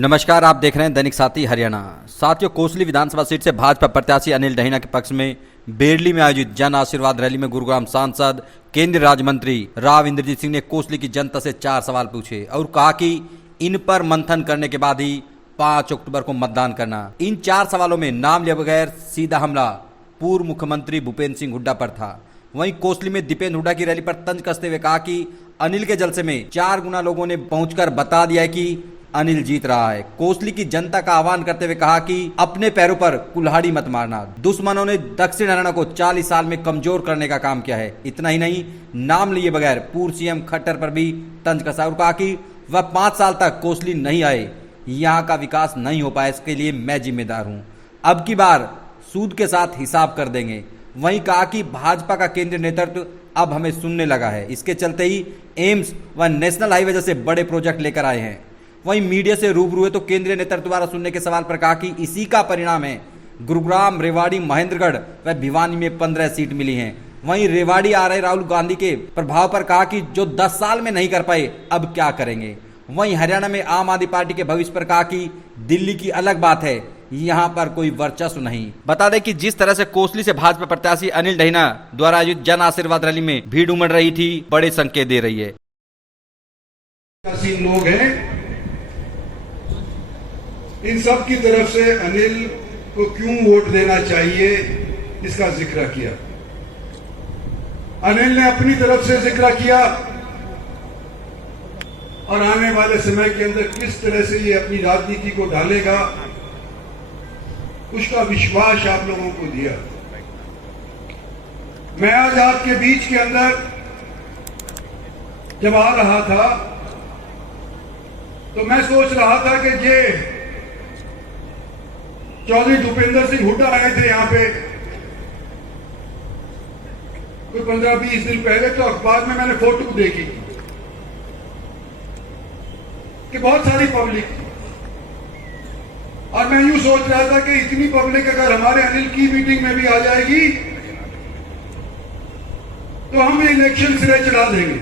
नमस्कार, आप देख रहे हैं दैनिक साथी हरियाणा। साथियों, कोसली विधानसभा सीट से भाजपा प्रत्याशी अनिल ढहीना के पक्ष में बेरली में आयोजित जन आशीर्वाद रैली में गुरुग्राम सांसद केंद्रीय राज्य मंत्री राव इंद्रजीत सिंह ने कोसली की जनता से 4 सवाल पूछे और कहा कि इन पर मंथन करने के बाद ही 5 अक्टूबर को मतदान करना। इन 4 सवालों में नाम लिए बगैर सीधा हमला पूर्व मुख्यमंत्री भूपेंद्र सिंह हुड्डा पर था। वहीं कोसली में दीपेंद्र हुड्डा की रैली पर तंज कसते हुए कहा कि अनिल के जलसे में 4 गुना लोगों ने पहुंचकर बता दिया है कि अनिल जीत रहा है। कोसली की जनता का आह्वान करते हुए कहा कि अपने पैरों पर कुल्हाड़ी मत मारना। दुश्मनों ने दक्षिण हरियाणा को 40 साल में कमजोर करने का काम किया है। इतना ही नहीं, नाम लिए बगैर पूर्व सीएम खट्टर पर भी तंज कसा और कहा कि वह 5 साल तक कोसली नहीं आए, यहाँ का विकास नहीं हो पाया, इसके लिए मैं जिम्मेदार हूँ। अब की बार सूद के साथ हिसाब कर देंगे। वहीं कहा कि भाजपा का केंद्रीय नेतृत्व अब हमें सुनने लगा है, इसके चलते ही एम्स व नेशनल हाईवे जैसे बड़े प्रोजेक्ट लेकर आए हैं। वहीं मीडिया से रूबरू हुए तो केंद्रीय नेतृत्व द्वारा सुनने के सवाल पर कहा कि इसी का परिणाम है गुरुग्राम, रेवाड़ी, महेंद्रगढ़ व भिवानी में 15 सीट मिली हैं। वहीं रेवाड़ी आ रहे राहुल गांधी के प्रभाव पर कहा कि जो 10 साल में नहीं कर पाए अब क्या करेंगे। वहीं हरियाणा में आम आदमी पार्टी के भविष्य पर कहा कि दिल्ली की अलग बात है, यहाँ पर कोई वर्चस्व नहीं। बता दें कि जिस तरह से कोसली से भाजपा प्रत्याशी अनिल ढहीना द्वारा आयोजित जन आशीर्वाद रैली में भीड़ उमड़ रही थी, बड़े संकेत दे रही है। लोग हैं, इन सब की तरफ से अनिल को क्यों वोट देना चाहिए इसका जिक्र किया। अनिल ने अपनी तरफ से जिक्र किया और आने वाले समय के अंदर किस तरह से ये अपनी राजनीति को ढालेगा उसका विश्वास आप लोगों को दिया। मैं आज आपके बीच के अंदर जब आ रहा था तो मैं सोच रहा था कि ये चौधरी भूपेंद्र सिंह हुड्डा आए थे यहाँ पे कोई 15-20 दिन पहले, तो अखबार में मैंने फोटो देखी कि बहुत सारी पब्लिक, और मैं यूं सोच रहा था कि इतनी पब्लिक अगर हमारे अनिल की मीटिंग में भी आ जाएगी तो हम इलेक्शन सिरे चढ़ा देंगे।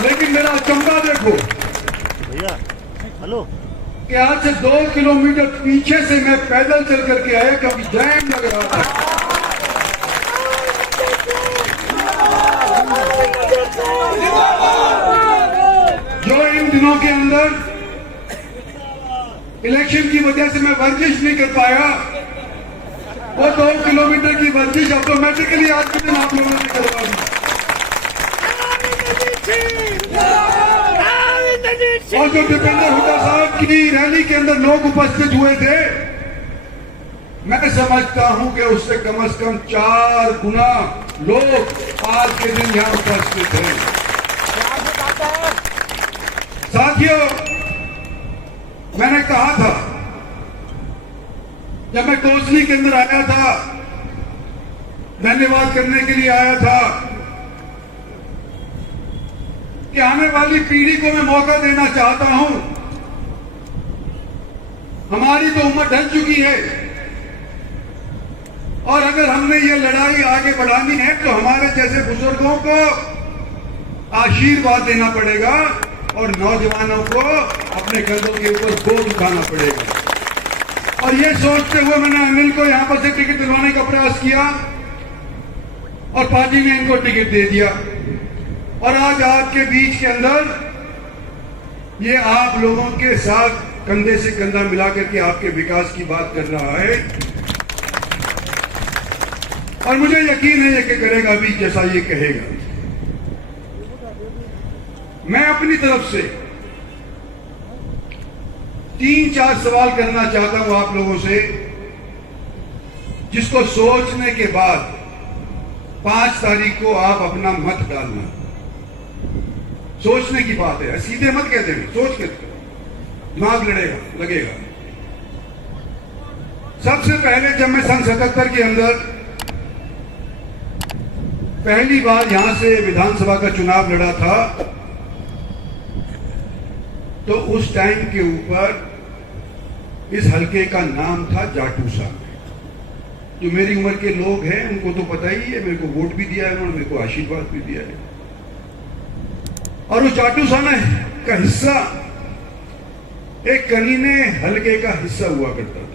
लेकिन मेरा अचंभा देखो भैया, हेलो, कि आज से 2 किलोमीटर पीछे से मैं पैदल चल करके आया, कभी जैम लग रहा था। जो इन दिनों के अंदर इलेक्शन की वजह से मैं वर्जिश नहीं कर पाया, वो 2 किलोमीटर की वर्जिश ऑटोमेटिकली आज के दिन आप लोगों से करवा दी। और जो दीपेंद्र हुड्डा साहब की रैली के अंदर लोग उपस्थित हुए थे, मैं समझता हूं कि उससे कम से कम 4 गुना लोग आज के दिन यहां उपस्थित हैं। साथियों, मैंने कहा था जब मैं कोसली के अंदर आया था, धन्यवाद करने के लिए आया था कि आने वाली पीढ़ी को मैं मौका देना चाहता हूं। हमारी तो उम्र ढल चुकी है और अगर हमने ये लड़ाई आगे बढ़ानी है तो हमारे जैसे बुजुर्गों को आशीर्वाद देना पड़ेगा और नौजवानों को अपने कंधों के ऊपर बोझ उठाना पड़ेगा। और ये सोचते हुए मैंने अनिल को यहां पर से टिकट दिलवाने का प्रयास किया और पार्टी ने इनको टिकट दे दिया। और आज आपके बीच के अंदर ये आप लोगों के साथ कंधे से कंधा मिलाकर के आपके विकास की बात कर रहा है और मुझे यकीन है ये कि करेगा भी जैसा ये कहेगा। मैं अपनी तरफ से 3-4 सवाल करना चाहता हूं आप लोगों से, जिसको सोचने के बाद 5 तारीख को आप अपना मत डालना। सोचने की बात है, सीधे मत कहते हैं, सोच के दिमाग लगेगा। सबसे पहले जब मैं सन 77 के अंदर पहली बार यहां से विधानसभा का चुनाव लड़ा था तो उस टाइम के ऊपर इस हलके का नाम था जाटूसा। जो मेरी उम्र के लोग हैं उनको तो पता ही है, मेरे को वोट भी दिया है उन्होंने, मेरे को आशीर्वाद भी दिया है। और उस जाटूसाना का हिस्सा एक कनीने हलके का हिस्सा हुआ करता था।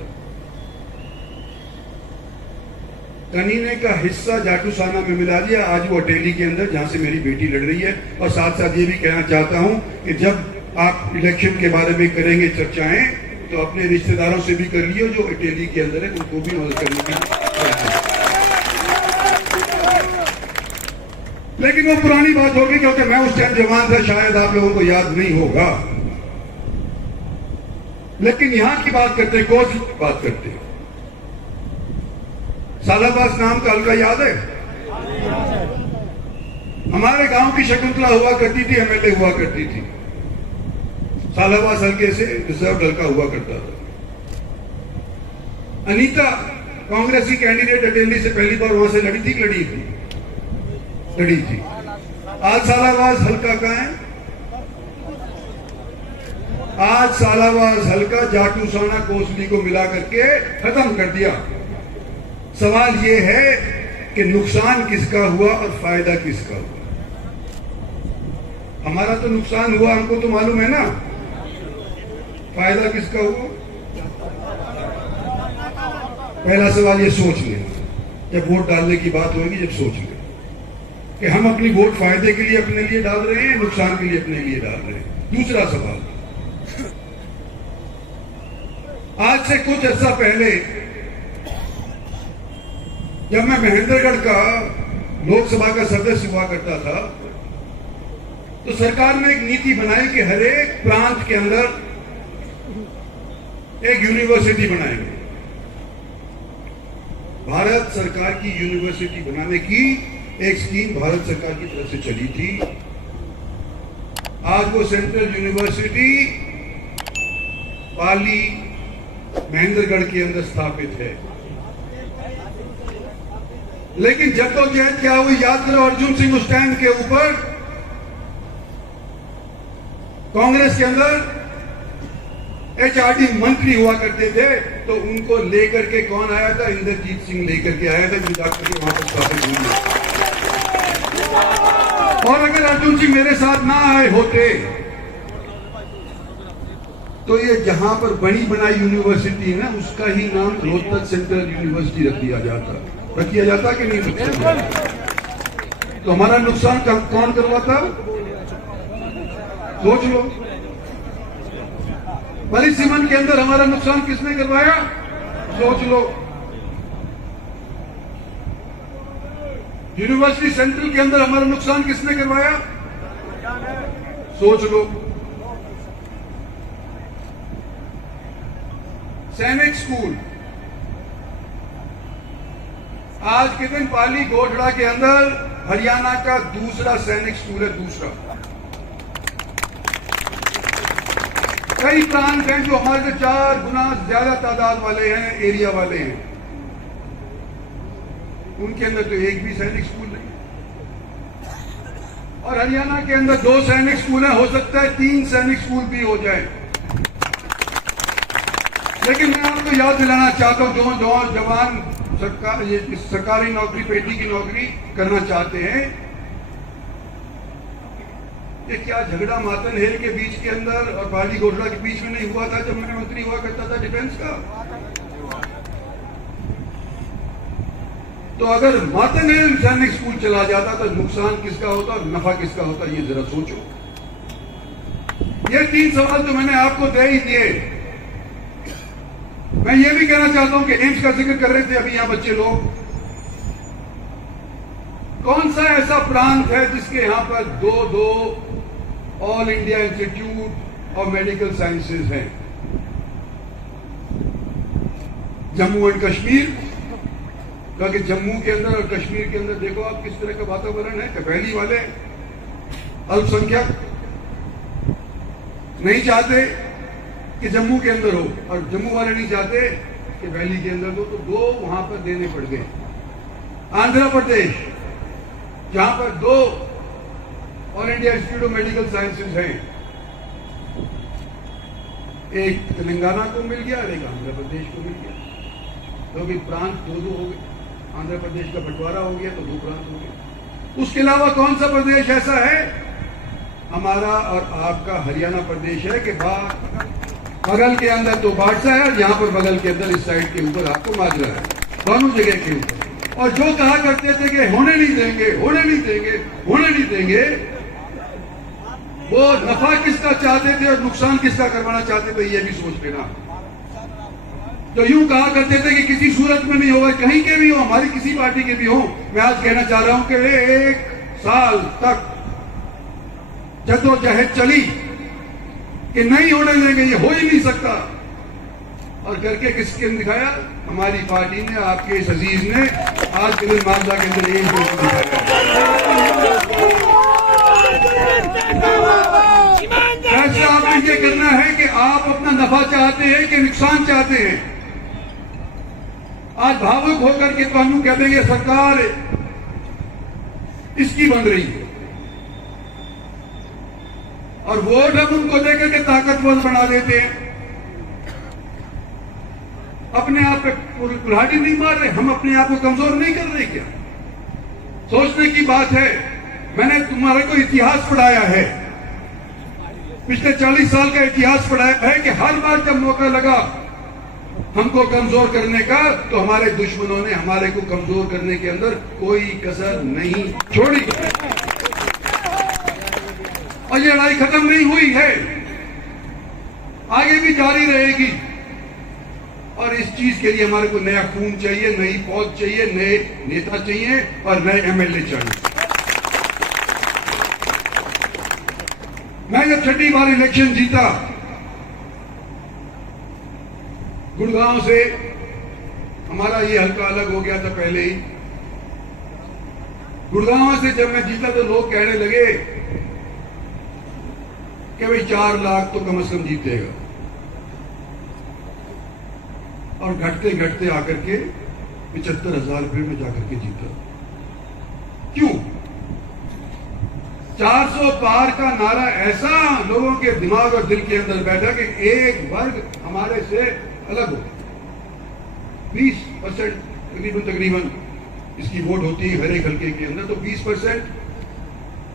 कनीने का हिस्सा जाटूसाना में मिला दिया। आज वो अटेली के अंदर जहां से मेरी बेटी लड़ रही है। और साथ साथ ये भी कहना चाहता हूं कि जब आप इलेक्शन के बारे में करेंगे चर्चाएं तो अपने रिश्तेदारों से भी कर लियो जो अटेली के अंदर है, उनको भी मदद करने की। लेकिन वो पुरानी बात होगी क्योंकि मैं उस टाइम जवान था, शायद आप लोगों को याद नहीं होगा। लेकिन यहां की बात करते हैं, कोच की बात करते हैं। सालाबास नाम का हल्का याद है? हमारे गांव की शकुंतला हुआ करती थी, एमएलए हुआ करती थी। सालाबास हल्के से रिजर्व हल्का हुआ करता था। अनीता कांग्रेस की कैंडिडेट अटेली से पहली बार वहां से लड़ी थी। आज सालाबास हल्का कहां है? आज सालाबास हल्का जाटूसाना कोसली को मिला करके खत्म कर दिया। सवाल यह है कि नुकसान किसका हुआ और फायदा किसका हुआ? हमारा तो नुकसान हुआ, हमको तो मालूम है ना। फायदा किसका हुआ? पहला सवाल ये सोच लें, जब वोट डालने की बात होगी, जब सोच लें कि हम अपनी वोट फायदे के लिए अपने लिए डाल रहे हैं, नुकसान के लिए अपने लिए डाल रहे हैं। दूसरा सवाल, आज से कुछ अर्सा पहले जब मैं महेंद्रगढ़ का लोकसभा का सदस्य हुआ करता था तो सरकार ने एक नीति बनाई कि हर एक प्रांत के अंदर एक यूनिवर्सिटी बनाएंगे। भारत सरकार की यूनिवर्सिटी बनाने की एक स्कीम भारत सरकार की तरफ से चली थी। आज वो सेंट्रल यूनिवर्सिटी पाली महेंद्रगढ़ के अंदर स्थापित है। लेकिन जद्दोजहद क्या हुई? याद करो, अर्जुन सिंह उस टाइम के ऊपर कांग्रेस के अंदर एचआरडी मंत्री हुआ करते थे, तो उनको लेकर के कौन आया था? इंद्रजीत सिंह लेकर के आया था, जो जाकर के वहां पर स्थापित हुई। और अगर अर्जुन सिंह मेरे साथ ना आए होते तो ये जहां पर बनी बनाई यूनिवर्सिटी है ना, उसका ही नाम रोहतक सेंट्रल यूनिवर्सिटी रख दिया जाता कि नहीं रखा? तो हमारा नुकसान कौन करवाता? सोच लो। परिसीमन के अंदर हमारा नुकसान किसने करवाया? सोच लो। यूनिवर्सिटी सेंट्रल के अंदर हमारा नुकसान किसने करवाया? सोच लो। सैनिक स्कूल, आज के दिन पाली गोठड़ा के अंदर हरियाणा का दूसरा सैनिक स्कूल है। दूसरा। कई प्रांत हैं जो हमारे से 4 गुना ज्यादा तादाद वाले हैं, एरिया वाले हैं, उनके अंदर तो एक भी सैनिक स्कूल नहीं। और हरियाणा के अंदर 2 सैनिक स्कूल हैं, हो सकता है 3 सैनिक स्कूल भी हो जाए। लेकिन मैं आपको याद दिलाना चाहता हूं, जो जवान सरकारी नौकरी, पेटी की नौकरी करना चाहते हैं, ये क्या झगड़ा मातन हेल के बीच के अंदर और पाली गोठड़ा के बीच में नहीं हुआ था जब मैं मंत्री हुआ करता था डिफेंस का? तो अगर मातन हेल सैनिक स्कूल चला जाता तो नुकसान किसका होता और नफा किसका होता, ये जरा सोचो। ये 3 सवाल तो मैंने आपको दे ही दिए। मैं ये भी कहना चाहता हूं कि एम्स का जिक्र कर रहे थे अभी यहां बच्चे लोग। कौन सा ऐसा प्रांत है जिसके यहां पर 2 all India institute of medical sciences हैं? जम्मू एंड कश्मीर। क्योंकि जम्मू के अंदर और कश्मीर के अंदर देखो आप किस तरह का वातावरण है। कबैली वाले अल्पसंख्यक नहीं चाहते कि जम्मू के अंदर हो, और जम्मू वाले नहीं चाहते कि वैली के अंदर हो, तो 2 वहां पर देने पड़ गए। आंध्र प्रदेश, जहां पर 2 all India institute of medical sciences हैं, एक तेलंगाना को मिल गया और एक आंध्र प्रदेश को मिल गया। क्योंकि प्रांत 2 हो गए। आंध्र प्रदेश का बंटवारा हो गया तो 2 प्रांत हो गए। उसके अलावा कौन सा प्रदेश ऐसा है हमारा और आपका हरियाणा प्रदेश है कि बगल के अंदर तो बादशाह है, यहाँ पर बगल के अंदर इस साइड के ऊपर आपको माजरा है, दोनों जगह के ऊपर। और जो कहा करते थे कि होने नहीं देंगे, होने नहीं देंगे, होने नहीं देंगे, वो नफा किसका चाहते थे और नुकसान किसका करवाना चाहते थे, ये भी सोच लेना। जो यूं कहा करते थे कि किसी सूरत में नहीं होगा, कहीं के भी हो, हमारी किसी पार्टी के भी हो, मैं आज कहना चाह रहा हूं कि 1 साल तक जद्दोजहद चली कि नहीं होने देंगे, ये हो ही नहीं सकता। और करके किसके दिखाया? हमारी पार्टी ने, आपके इस अजीज ने आज के दिन मामला के अंदर यही दिखाया। फैसला आपने ये करना है कि आप अपना नफा चाहते हैं कि नुकसान चाहते हैं। आज भावुक होकर के तो हम कह देंगे सरकार इसकी बन रही है, और वोट हम उनको देकर के ताकतवर बना देते हैं। अपने आप पे कुल्हाड़ी नहीं मार रहे, हम अपने आप को कमजोर नहीं कर रहे क्या? सोचने की बात है। मैंने तुम्हारे को इतिहास पढ़ाया है, पिछले 40 साल का इतिहास पढ़ाया है कि हर बार जब मौका लगा हमको कमजोर करने का, तो हमारे दुश्मनों ने हमारे को कमजोर करने के अंदर कोई कसर नहीं छोड़ी। और ये लड़ाई खत्म नहीं हुई है, आगे भी जारी रहेगी। और इस चीज के लिए हमारे को नया खून चाहिए, नई फौज चाहिए, नए नेता चाहिए और नए एमएलए चाहिए। मैं जब छठी बार इलेक्शन जीता गुड़गांव से, हमारा ये हल्का अलग हो गया था पहले ही। गुड़गांव से जब मैं जीता तो लोग कहने लगे कि भाई 4 लाख तो कम से कम जीतेगा, और घटते घटते आकर के 75,000 रुपये में जाकर के जीता। क्यों? 400 पार का नारा ऐसा लोगों के दिमाग और दिल के अंदर बैठा कि एक वर्ग हमारे से अलग हो। 20% तकरीबन इसकी वोट होती है हर एक हल्के के अंदर, तो 20%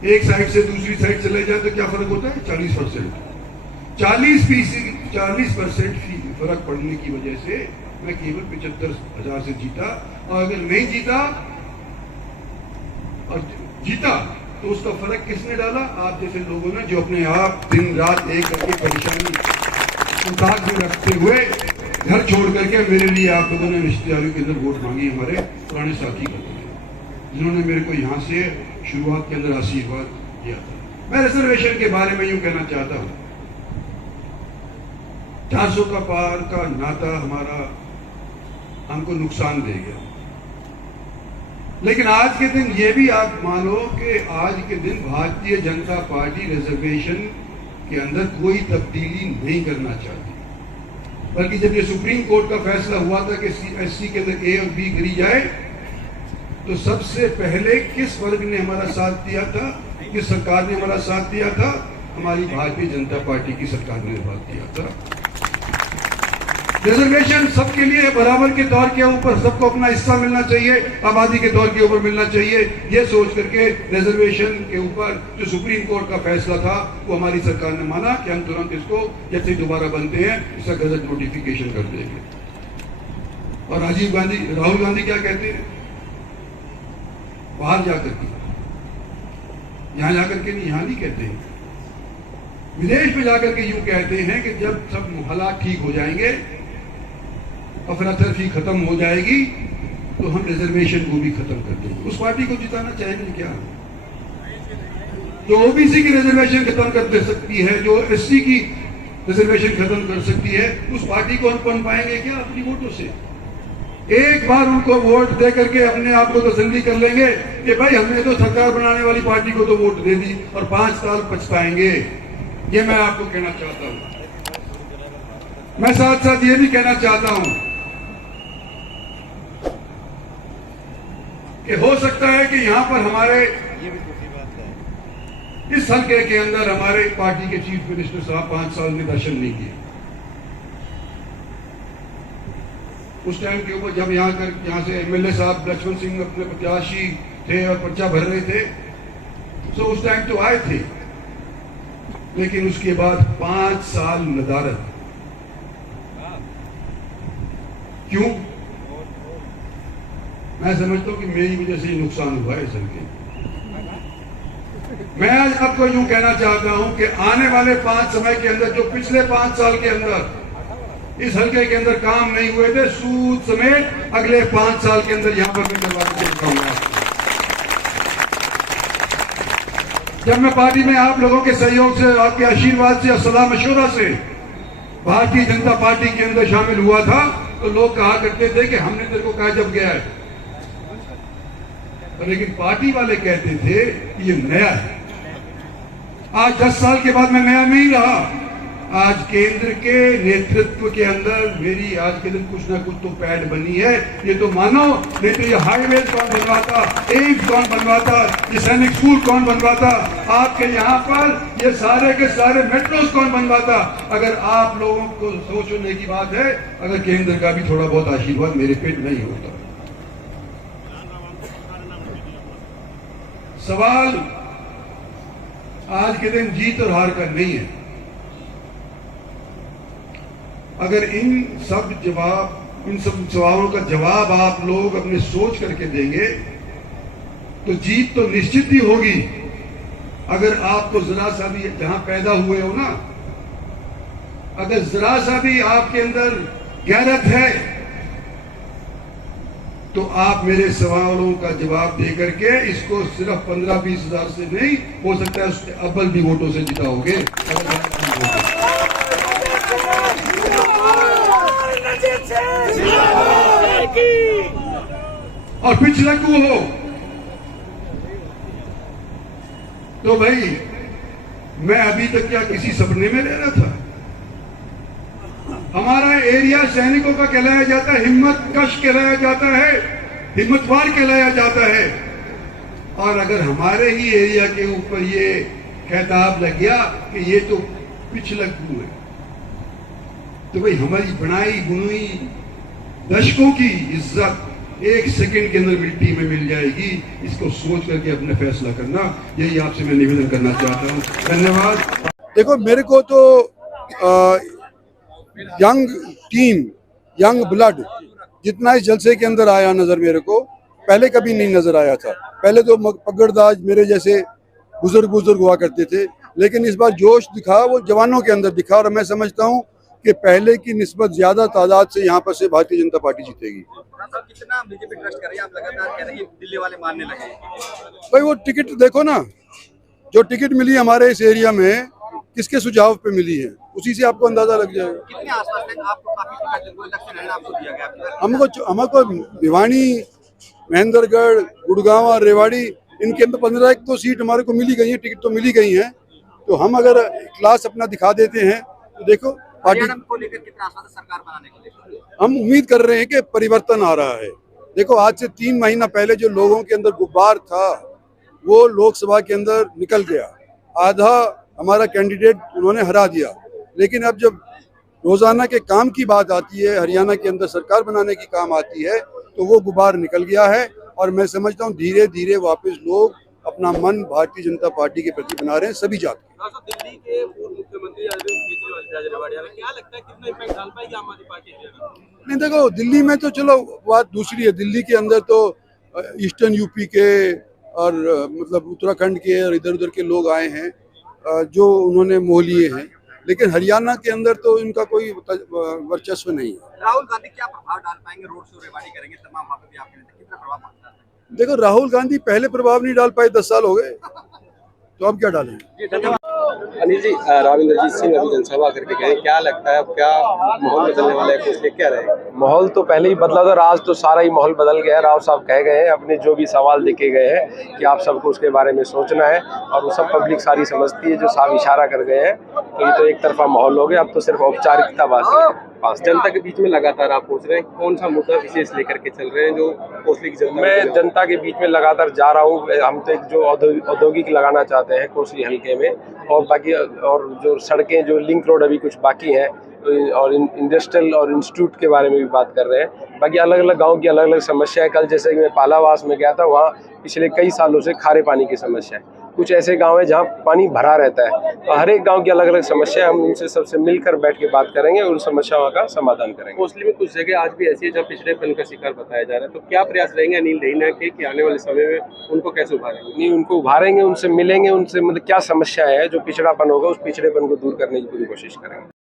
एक साइड से दूसरी साइड चले जाए तो क्या फर्क होता है? 40%। 40% फर्क पड़ने की वजह से मैं केवल 75,000 से जीता। और अगर नहीं जीता और जीता तो उसका फर्क किसने डाला? आप जैसे लोगों ने, जो अपने आप दिन रात एक करके परेशानी उतार में रखते हुए घर छोड़ करके मेरे लिए आप लोगों ने रिश्तेदारों के अंदर वोट मांगी। हमारे पुराने साथी जिन्होंने मेरे को यहाँ से शुरुआत के अंदर आशीर्वाद दिया था। मैं रिजर्वेशन के बारे में यूं कहना चाहता हूं, 400 का पार का नाता हमारा हमको नुकसान दे गया, लेकिन आज के दिन ये भी आप मानो कि आज के दिन भारतीय जनता पार्टी रिजर्वेशन के अंदर कोई तब्दीली नहीं करना चाहती। बल्कि जब ये सुप्रीम कोर्ट का फैसला हुआ था कि एससी के अंदर ए और बी करी जाए, तो सबसे पहले किस वर्ग ने हमारा साथ दिया था, किस सरकार ने हमारा साथ दिया था? हमारी भारतीय जनता पार्टी की सरकार ने साथ दिया था। रिजर्वेशन सबके लिए बराबर के तौर के ऊपर सबको अपना हिस्सा मिलना चाहिए, आबादी के तौर के ऊपर मिलना चाहिए, ये सोच करके रिजर्वेशन के ऊपर जो सुप्रीम कोर्ट का फैसला था वो हमारी सरकार ने माना कि हम तुरंत इसको जब से दोबारा बनते हैं इसका गजट नोटिफिकेशन कर देंगे। और राहुल गांधी क्या कहते हैं? बाहर जाकर के, यहां जाकर के नहीं, यहां नहीं कहते हैं, विदेश में जाकर के यूं कहते हैं कि जब सब हालात ठीक हो जाएंगे, अफरा-तफरी खत्म हो जाएगी, तो हम रिजर्वेशन को भी खत्म कर देंगे। उस पार्टी को जिताना चाहेंगे क्या? जो ओबीसी की रिजर्वेशन खत्म कर दे सकती है, जो एससी की रिजर्वेशन खत्म कर सकती है, उस पार्टी को हम बन पाएंगे क्या अपनी वोटों से? एक बार उनको वोट दे करके अपने आप को तसल्ली कर लेंगे कि भाई हमने तो सरकार बनाने वाली पार्टी को तो वोट दे दी, और 5 साल पछताएंगे। ये मैं आपको कहना चाहता हूं। मैं साथ साथ ये भी कहना चाहता हूं कि हो सकता है कि यहां पर हमारे इस हल्के के अंदर हमारे पार्टी के चीफ मिनिस्टर साहब 5 साल में दर्शन नहीं दिए। उस टाइम के ऊपर जब यहाँ से एमएलए साहब लक्ष्मण सिंह अपने प्रत्याशी थे और पर्चा भर रहे थे, तो उस टाइम तो आए थे, लेकिन उसके बाद 5 साल नदारत। क्यों? मैं समझता हूं कि मेरी वजह से ही नुकसान हुआ है इस हल्के। मैं आज आपको यूं कहना चाहता हूं कि आने वाले 5 समय के अंदर, जो पिछले 5 साल के अंदर इस हल्के के अंदर काम नहीं हुए थे, सूद समेत अगले 5 साल के अंदर यहां पर मैं करवा के दिखाऊंगा। जब मैं पार्टी में आप लोगों के सहयोग से, आपके आशीर्वाद से और सलाह मशवरा से भारतीय जनता पार्टी के अंदर शामिल हुआ था, तो लोग कहा करते थे कि हमने तेरे को कहा जब गया है, लेकिन पार्टी वाले कहते थे कि ये नया है। आज 10 साल के बाद मैं नया नहीं रहा। आज केंद्र के नेतृत्व के अंदर मेरी आज के दिन कुछ ना कुछ तो पैड बनी है, ये तो मानो। नहीं तो ये हाईवे कौन बनवाता, एम्स कौन बनवाता, ये सैनिक स्कूल कौन बनवाता, आपके यहाँ पर ये सारे के सारे मेट्रोस कौन बनवाता। अगर आप लोगों को सोचने की बात है, अगर केंद्र का भी थोड़ा बहुत आशीर्वाद मेरे पेट नहीं होता। सवाल आज के दिन जीत और हार का नहीं है। अगर इन सब सवालों का जवाब आप लोग अपने सोच करके देंगे तो जीत तो निश्चित ही होगी। अगर आपको जरा सा भी, जहां पैदा हुए हो ना, अगर जरा सा भी आपके अंदर गैरत है, तो आप मेरे सवालों का जवाब दे करके इसको सिर्फ 15-20 हजार से नहीं, हो सकता है उसके अव्वल भी वोटों से जिताओगे। और पिछलक्कू हो तो भाई, मैं अभी तक क्या किसी सपने में रह रहा था? हमारा एरिया सैनिकों का कहलाया जाता है, हिम्मत कश कहलाया जाता है, हिम्मतवार कहलाया जाता है। और अगर हमारे ही एरिया के ऊपर ये खिताब लग गया कि ये तो पिछलक्कू है, तो भाई हमारी बनाई बुनी दशकों की इज्जत 1 सेकंड के अंदर मिट्टी में मिल जाएगी। इसको सोच करके अपना फैसला करना, यही आपसे मैं निवेदन करना चाहता हूँ। धन्यवाद। देखो, मेरे को तो यंग टीम, यंग ब्लड जितना इस जलसे के अंदर आया नजर मेरे को पहले कभी नहीं नजर आया था। पहले तो पगड़दाज मेरे जैसे बुजुर्ग हुआ करते थे, लेकिन इस बार जोश दिखा वो जवानों के अंदर दिखा। और मैं समझता हूँ कि पहले की निस्बत ज्यादा तादाद से यहाँ पर से भारतीय जनता पार्टी जीतेगी। कितना बीजेपी ट्रस्ट कर रही है? आप लगातार कह रहे हैं दिल्ली वाले मानने लगे। भाई वो टिकट देखो ना, जो टिकट मिली हमारे इस एरिया में किसके सुझाव पे मिली है, उसी से आपको अंदाजा लग जाएगा। कितने आसपास तक आपको काफी आपको दिया गया? हमको भिवानी, महेंद्रगढ़, गुड़गांव और रेवाड़ी, इनके अंदर 15 तो सीट हमारे को मिली गई है, टिकट तो मिली गई है। तो हम अगर क्लास अपना दिखा देते हैं तो देखो पार्टी को लेकर कितना आसपास सरकार बनाने को लेकर हम उम्मीद कर रहे हैं कि परिवर्तन आ रहा है। देखो, आज से 3 महीना पहले जो लोगों के अंदर गुब्बार था वो लोकसभा के अंदर निकल गया। आधा हमारा कैंडिडेट उन्होंने हरा दिया। लेकिन अब जब रोजाना के काम की बात आती है, हरियाणा के अंदर सरकार बनाने की काम आती है, तो वो गुब्बार निकल गया है। और मैं समझता हूँ धीरे धीरे वापस लोग अपना मन भारतीय जनता पार्टी के प्रति बना रहे हैं, सभी जात के। दिल्ली के पूर्व मुख्यमंत्री अरविंद केजरीवाल, क्या लगता है कितना इम्पैक्ट डाल पाएगी आम आदमी पार्टी? नहीं, देखो दिल्ली में तो चलो बात दूसरी है। दिल्ली के अंदर तो ईस्टर्न यूपी के और मतलब उत्तराखंड के और इधर उधर के लोग आए हैं जो उन्होंने मोह लिए हैं, लेकिन हरियाणा के अंदर तो इनका कोई वर्चस्व नहीं है। राहुल गांधी क्या प्रभाव डाल पाएंगे? रोड शो रेवाड़ी करेंगे, तमाम वहां पे भी आपके कितना प्रभाव पड़ता है? देखो, राहुल गांधी पहले प्रभाव नहीं डाल पाए, 10 साल हो गए, तो अब क्या डालेंगे? अनिल जी, राव इंद्रजीत सिंह अभी जनसभा करके गए, क्या लगता है अब क्या माहौल बदलने वाला है? कुछ क्या रहेगा? माहौल तो पहले ही बदला था, आज तो सारा ही माहौल बदल गया है। राव साहब कह गए हैं, अपने जो भी सवाल देखे गए हैं कि आप सबको उसके बारे में सोचना है, और वो सब पब्लिक सारी समझती है, जो साहब इशारा कर गए हैं। तो ये तो एक तरफा माहौल हो गया, अब तो सिर्फ औपचारिकता बाकी है। जनता के बीच में लगातार आप पूछ रहे हैं, कौन सा मुद्दा विशेष लेकर के चल रहे हैं जो कोसली की जनता? मैं जनता के बीच में लगातार जा रहा हूँ। हम तो एक जो औद्योगिक लगाना चाहते हैं कोसली हल्के में, और बाकी और जो सड़कें, जो लिंक रोड अभी कुछ बाकी हैं, और इंडस्ट्रियल और इंस्टीट्यूट के बारे में भी बात कर रहे हैं। बाकी अलग अलग गांव की अलग अलग समस्या है। कल जैसे कि मैं पालावास में गया था, वहाँ पिछले कई सालों से खारे पानी की समस्या है। कुछ ऐसे गांव है जहां पानी भरा रहता है। तो हर एक गांव की अलग अलग समस्या है, हम उनसे सबसे मिलकर बैठ के बात करेंगे और उन समस्याओं का समाधान करेंगे। कोसली में कुछ जगह आज भी ऐसी है जहाँ पिछड़ेपन का शिकार बताया जा रहा है, तो क्या प्रयास रहेंगे अनिल दहीना के कि आने वाले समय में उनको कैसे उभारेंगे? नहीं, उनको उभारेंगे, उनसे मिलेंगे, उनसे मतलब क्या समस्या है, जो पिछड़ापन होगा उस पिछड़ेपन को दूर करने की पूरी कोशिश करेंगे।